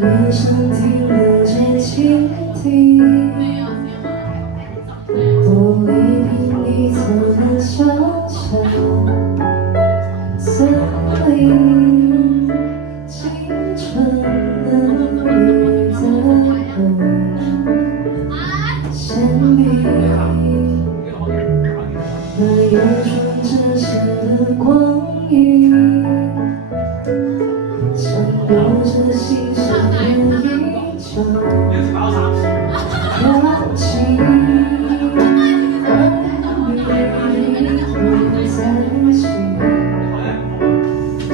脸上停留着蜻蜓，玻璃瓶里藏了小小森林，青春能绿的铅笔，那有种折射的光晕。 像有着欣赏的一场表情，和你会在一起，想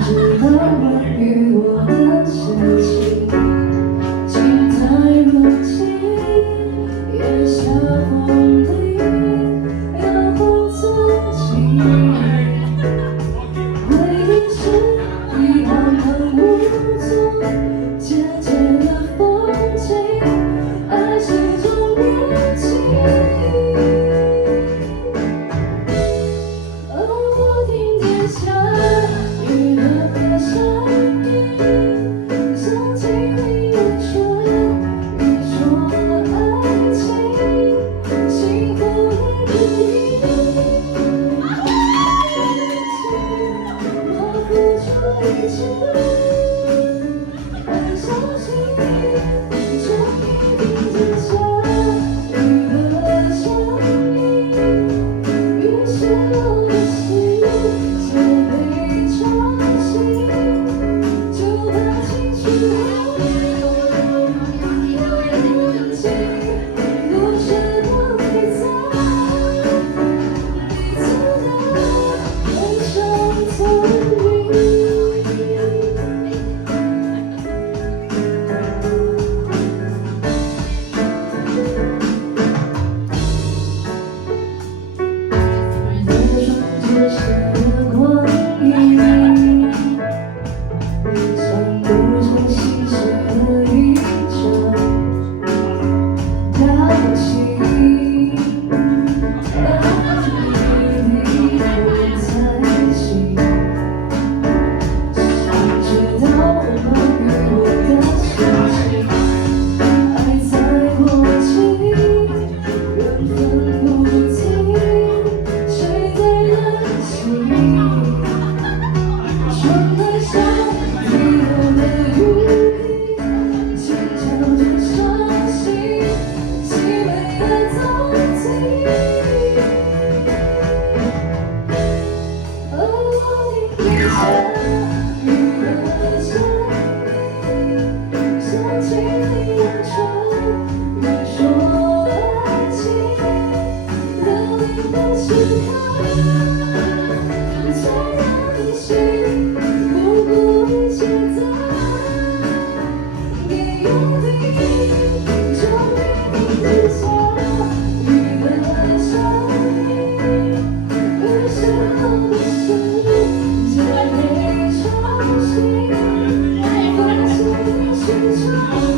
知道关于我的事情，静态若镜，眼下风里摇晃自己，回忆是。 一行行无作，渐渐的风景，爱是种年纪。而我听见下雨的声音，像清丽的春，语说爱情，幸福的意义。我付出一切。 很相信你，终于听见下雨的声音，雨下我的心，却被吵醒，就怕情绪冷静，不是不会在彼此的悲伤层云。 折射的光晕，像不曾细碎的一场表情，和你会在一起，想知道关于我的事情，爱在过境，缘分不停。 春来像滴落的雨，轻敲着伤心凄美的踪迹。而我听见下雨的声音，像清丽的春，语说爱情，流连的时刻。 才让你心不顾一切的给勇气，终于听见下雨的声音，雨下我的心，却被吵醒，放弃是场。